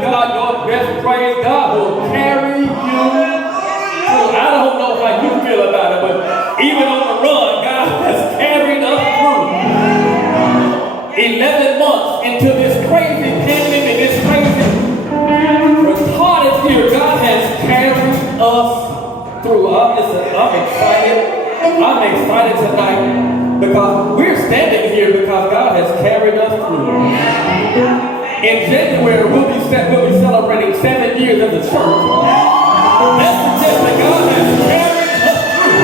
God your best praise. God will carry you through. I don't know how you feel about it, but even on the run, God has carried us through. 11 months into this crazy pandemic, this crazy retarded year, God has carried us through. I'm excited. I'm excited tonight because we're standing here because God has carried us through. In January, we'll be celebrating 7 years of the church. That's suggests that God has carried us through.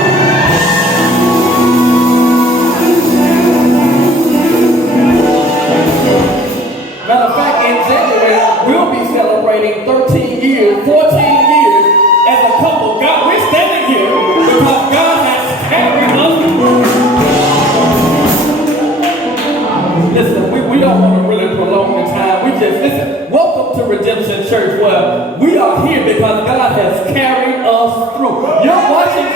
Matter of fact, in January, we'll be celebrating 13 years, 14 years as a couple. God, we're standing here because God has carried us through. Listen, we don't want to really prolong the time. Listen, welcome to Redemption Church, where we are here because God has carried us through. You're watching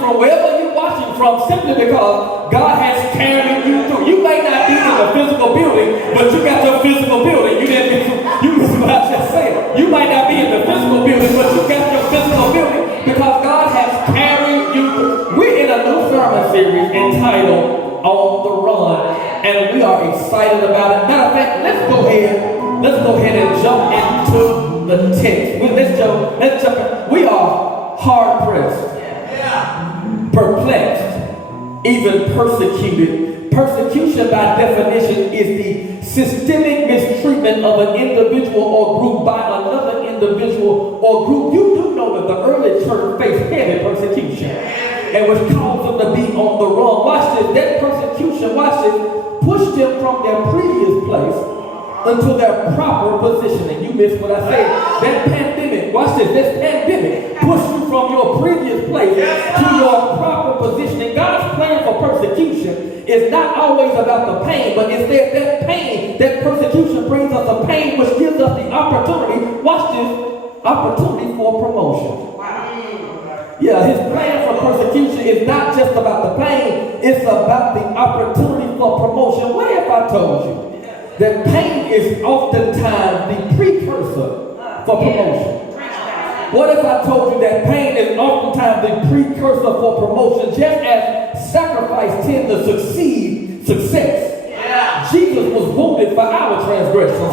from wherever you're watching from simply because God has carried you through. You may not be in the physical building, but you got your physical building. You listen what I just said. You might not be in the physical building, but you got your physical building because God has carried you through. We're in a new sermon series entitled On the Run, and we are excited about it. Matter of fact, let's go ahead and jump into the text. Let's jump in. We are hard pressed, perplexed, even persecuted. Persecution by definition is the systemic mistreatment of an individual or group by another individual or group. You do know that the early church faced heavy persecution and was caused them to be on the run. Watch this. That persecution, pushed them from their previous place until their proper positioning. You missed what I said. That pandemic, watch this. This pandemic pushed you from your previous place to your proper positioning. God's plan for persecution is not always about the pain, but it's that pain, that persecution brings us a pain which gives us the opportunity, watch this, opportunity for promotion. Yeah, his plan for persecution is not just about the pain, it's about the opportunity for promotion. What if I told you that pain is oftentimes the precursor for promotion? What if I told you that pain is oftentimes the precursor for promotion, just as sacrifice tends to succeed success? Jesus was wounded for our transgressions.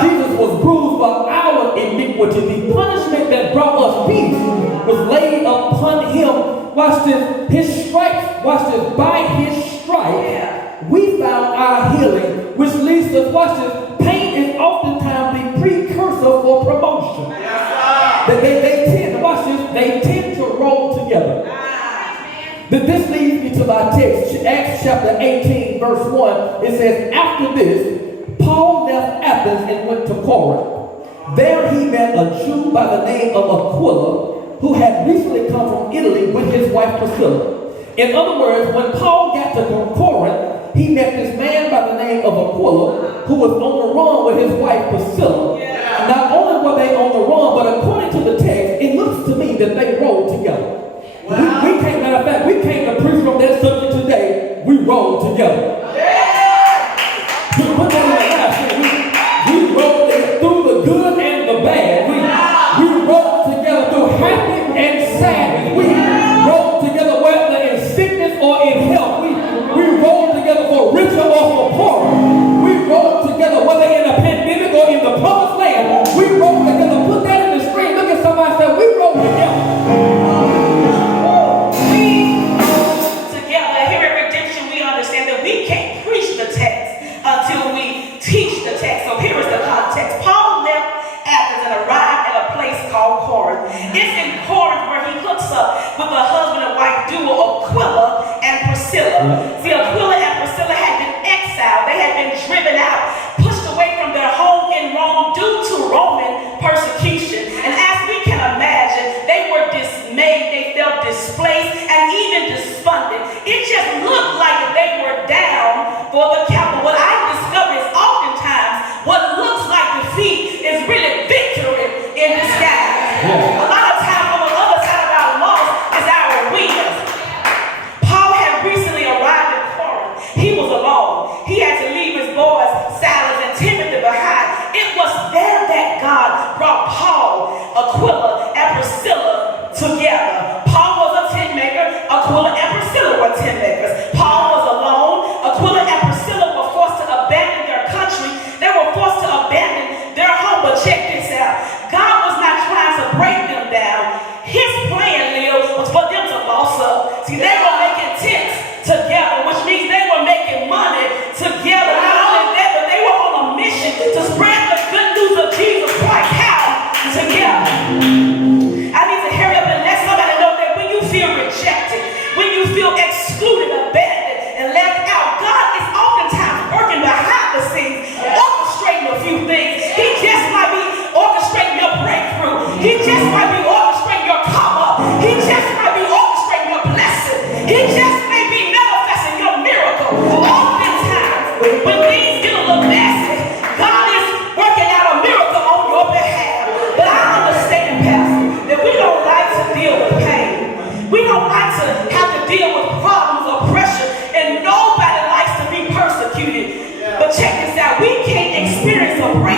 Jesus was bruised for our iniquity. The punishment that brought us peace was laid upon him. Watch this. His stripes, watch this. By his stripes, we found our healing, which leads to, watch this. Pain is oftentimes the precursor for promotion. They tend, watch this, they tend to roll together. This leads me to my text, Acts chapter 18, verse 1. It says, after this, Paul left Athens and went to Corinth. There he met a Jew by the name of Aquila, who had recently come from Italy with his wife Priscilla. In other words, when Paul got to Corinth, he met this man by the name of Aquila, who was on the run with his wife Priscilla. Not only were they on the run, but according to the text, it looks to me that they rode together. Matter of fact, we came to preach from that subject today. We rode together. Put that in the last thing. We rode through the good and the bad. We rode together through happy and sadness. We rode together whether in sickness or in health. We rode together for richer or for poorer. We rode together whether in a pandemic or in the public.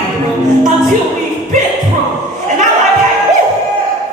breakthrough until we've been through. And I like how,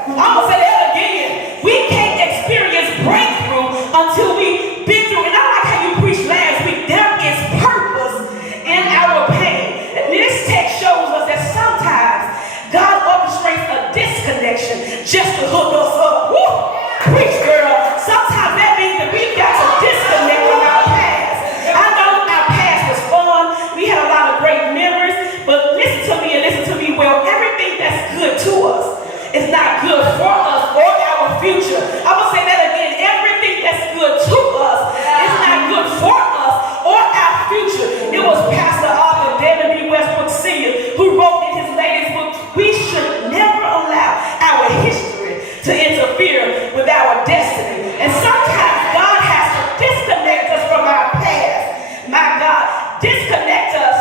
I'm going to say that again. We can't experience breakthrough until we've been through. And I like how you preached last week. There is purpose in our pain. And this text shows us that sometimes God orchestrates a disconnection just to hook us up. Woo! Preach, girl. Sometimes that means that we've got to disconnect from our past. I know our past was fun. We had a lot of great memories. But listen to me and listen to me well. Everything that's good to us is not good for us or our future. I'm going to say that again. Everything that's good to us is not good for us or our future. It was Pastor Arthur David B. Westbrook Sr. who wrote in his latest book, we should never allow our history to interfere with our destiny. And sometimes God has to disconnect us from our past. My God, disconnect us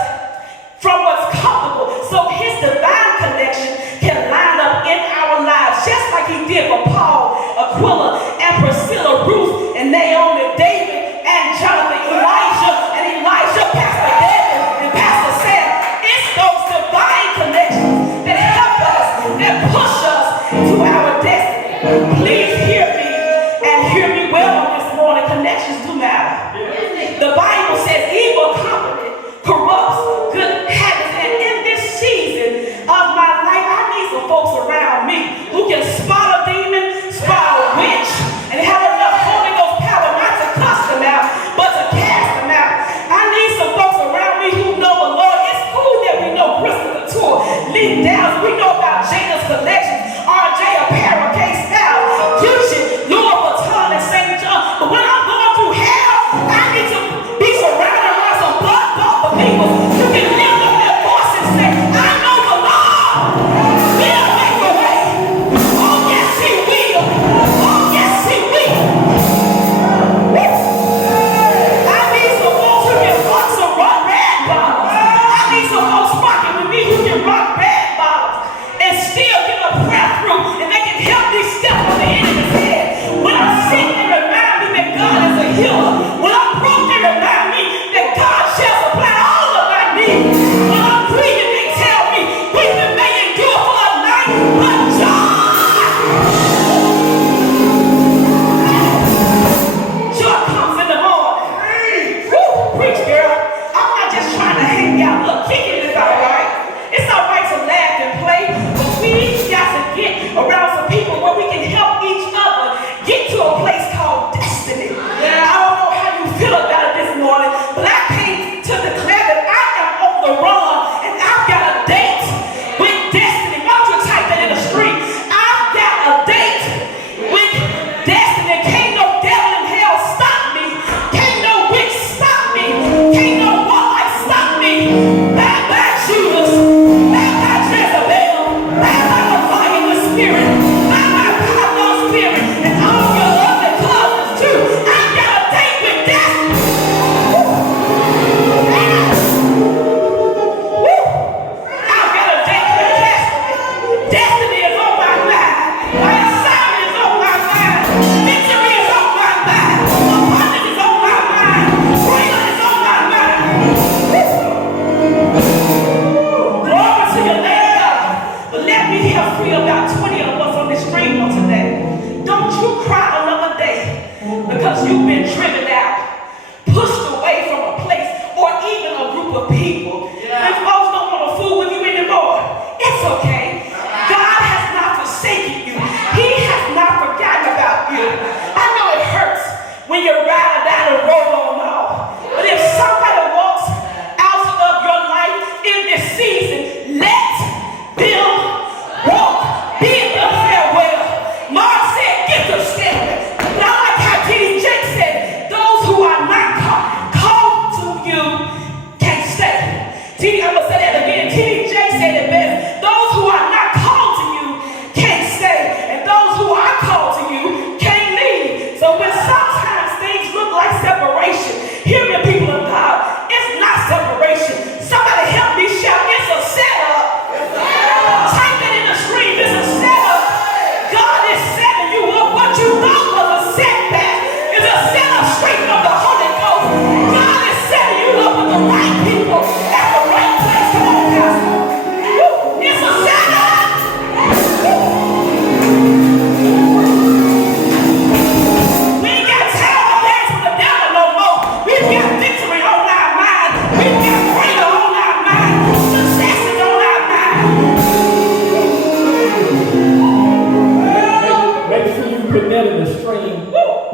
from what's comfortable so his divine connection can line up in our lives, just like he did for Paul, Aquila, and Priscilla, Ruth, and Naomi, David, and Jonathan, Elijah, and Elijah, Pastor David, and Pastor Sam. It's those divine connections that help us, that push us to our destiny. Please hear me and hear me well on this morning. Connections do matter. The Bible says evil company corrupts good habits. And in this season of my life, I need some folks around me who can spot a demon, spot a witch, and have enough Holy Ghost power not to cuss them out, but to cast them out. I need some folks around me who know the Lord. It's cool that we know Bristol Couture, Lee Downs, we know about Jada's Collections, RJ Apparel, K-Style, Gucci, Louis Vuitton, and St. John. But when I'm going through hell, I need to be surrounded by some blood-bought believers who can lift up their voice and say, I know the Lord will make a way. Oh, yes, he will. Oh, yes, he will. I need some folks who can rock some rock red bottles. I need some folks rocking with me who can rock red bottles and still get a prayer through, and they can help me step on the enemy's head. When I'm sick, they remind me that God is a healer. When I'm broke, they remind me that God shall supply all of my needs. When I'm grieving, they tell me weeping may endure for a night, but joy comes in the morning. Woo, preach, girl. I'm not just trying to hang out. Look, kicking is all right. It's all right to laugh and play, but we got to get around some people where we can help each other get to a place called destiny. I don't know how you feel about it this morning, but I came to declare that I am on the run and I've got a date with destiny. Why don't you type that in the street? I've got a date with destiny. Can't no devil in hell stop me. Can't no witch stop me. Can't no warlock stop me. Bye bye Judas. Bye bye Jezebel. Bye bye the fire in the spirit. Bye bye Pablo spirit. And all your other cousins too. I've got a date with destiny. Woo! I've got a date with destiny. Destiny is on my mind. My assignment is on my mind. Victory is on my mind. Abundance is on my mind. Freedom is on my mind. Glory to your name, God. But let me hear free about 20 of us on this stream on today. Don't you cry another day because you've been driven out, pushed away from a place or even a group of people. And folks don't want to fool with you anymore. It's okay. God has not forsaken you. He has not forgotten about you. I know it hurts when you're riding down the road on off. But if somebody walks out of your life in this season, let them walk. Bid them farewell. Mark said, get the step. But I like how T.D. Jakes said,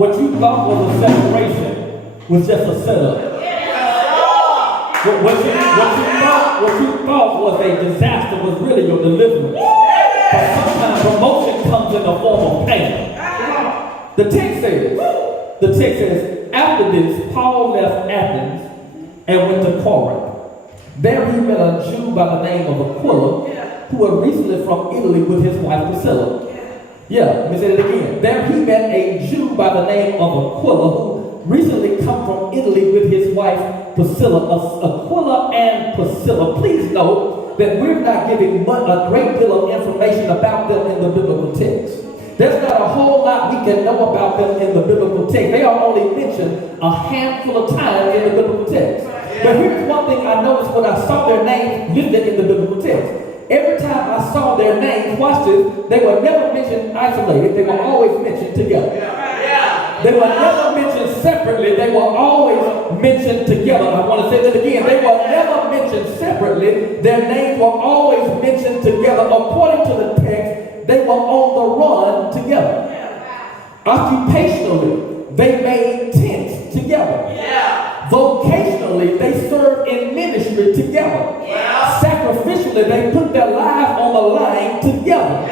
what you thought was a separation was just a setup. What you thought was a disaster was really your deliverance. But sometimes promotion comes in the form of pain. The text says, after this, Paul left Athens and went to Corinth. There he met a Jew by the name of Aquila, who had recently from Italy with his wife Priscilla. Yeah, let me say it again. There he met a Jew by the name of Aquila, who recently come from Italy with his wife Priscilla. Aquila and Priscilla. Please note that we're not giving a great deal of information about them in the biblical text. There's not a whole lot we can know about them in the biblical text. They are only mentioned a handful of times in the biblical text. But here's one thing I noticed when I saw their names listed in the biblical text. Every time I saw their names, watch this, they were never mentioned isolated. They were always mentioned together. They were never mentioned separately. They were always mentioned together. I want to say that again. They were never mentioned separately. Their names were always mentioned together. According to the text, they were on the run together. Occupationally, they made tents together. Vocationally, they served in ministry together. Sacrificially, they put their lives on the line together.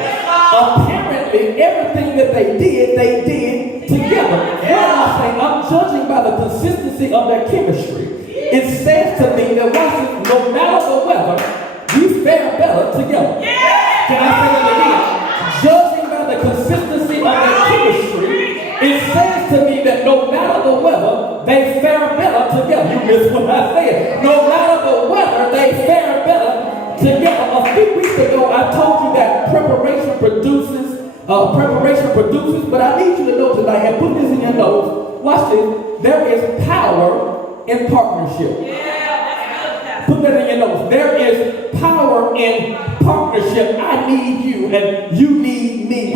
Apparently, everything that they did together. What am I saying? I'm judging by the consistency of their chemistry. It says to me that no matter the weather, we fare better together. Can I say that again? Judging by the consistency of their chemistry, it says to me that no matter the weather, they fare better together. You missed what I said. No matter the weather, they fare better together. A few weeks ago, I told you that preparation produces, but I need you to know tonight, and put this in your notes. Watch this. There is power in partnership. Put that in your notes. There is power in partnership. I need you and you need me.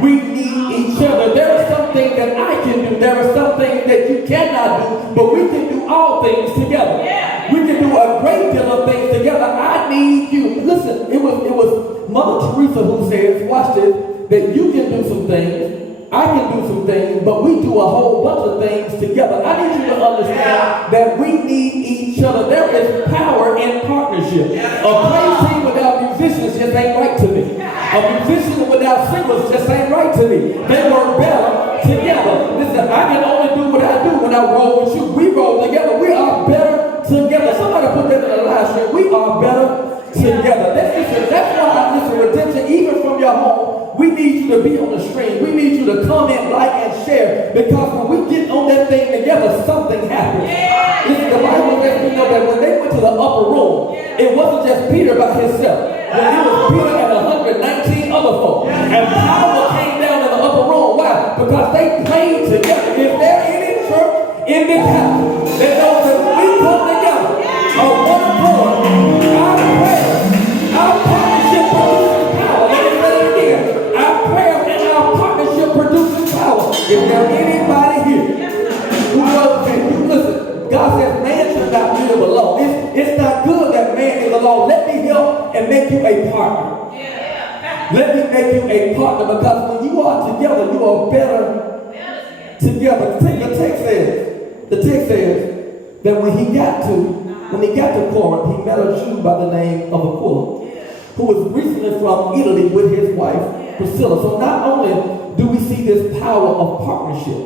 We need each other. There are some things that I can do. There are some things that you cannot do, but we can do all things together. We can do a great deal of things together. I need you. Listen, it was Mother Teresa who says, watch this, that you can do some things, I can do some things, but we do a whole bunch of things together. I need you to understand that we need each other. There is power in partnership. A praise team without musicians just ain't right to me. A musician without singers just ain't right to me. They work better together. Listen, I can only do what I do when I roll with you. We roll together. We are better together. Somebody put that in the live stream. We are better together. That's why I listen redemption, even from your home. We need you to be on the stream. We need you to comment, like, and share. Because when we get on that thing together, something happens. Listen, the Bible lets me know that when they went to the upper room, it wasn't just Peter by himself. When it was Peter and 119 other folk. And power came down in the upper room. Why? Because they prayed together. If there any church in this house that knows that we come together on one accord, our partnership produces power. Let me say it again. Our prayer and our partnership produces power. If there anybody here who knows that, you listen, God says man should not live alone. It's not good that man is alone. Let me help and make you a partner. Let me make you a partner, because when you are together, you are better together. The text says that when he got to Corinth, he met a Jew by the name of Aquila, who was recently from Italy with his wife Priscilla. So not only do we see this power of partnership,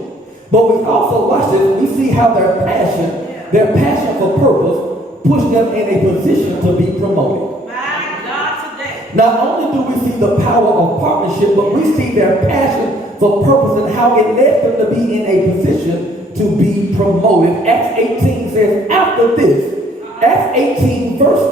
but we also watch this. We see how their passion for purpose pushed them in a position to be promoted. Not only do we see the power of partnership, but we see their passion for purpose and how it led them to be in a position to be promoted. Acts 18 says, after this, Acts 18 verse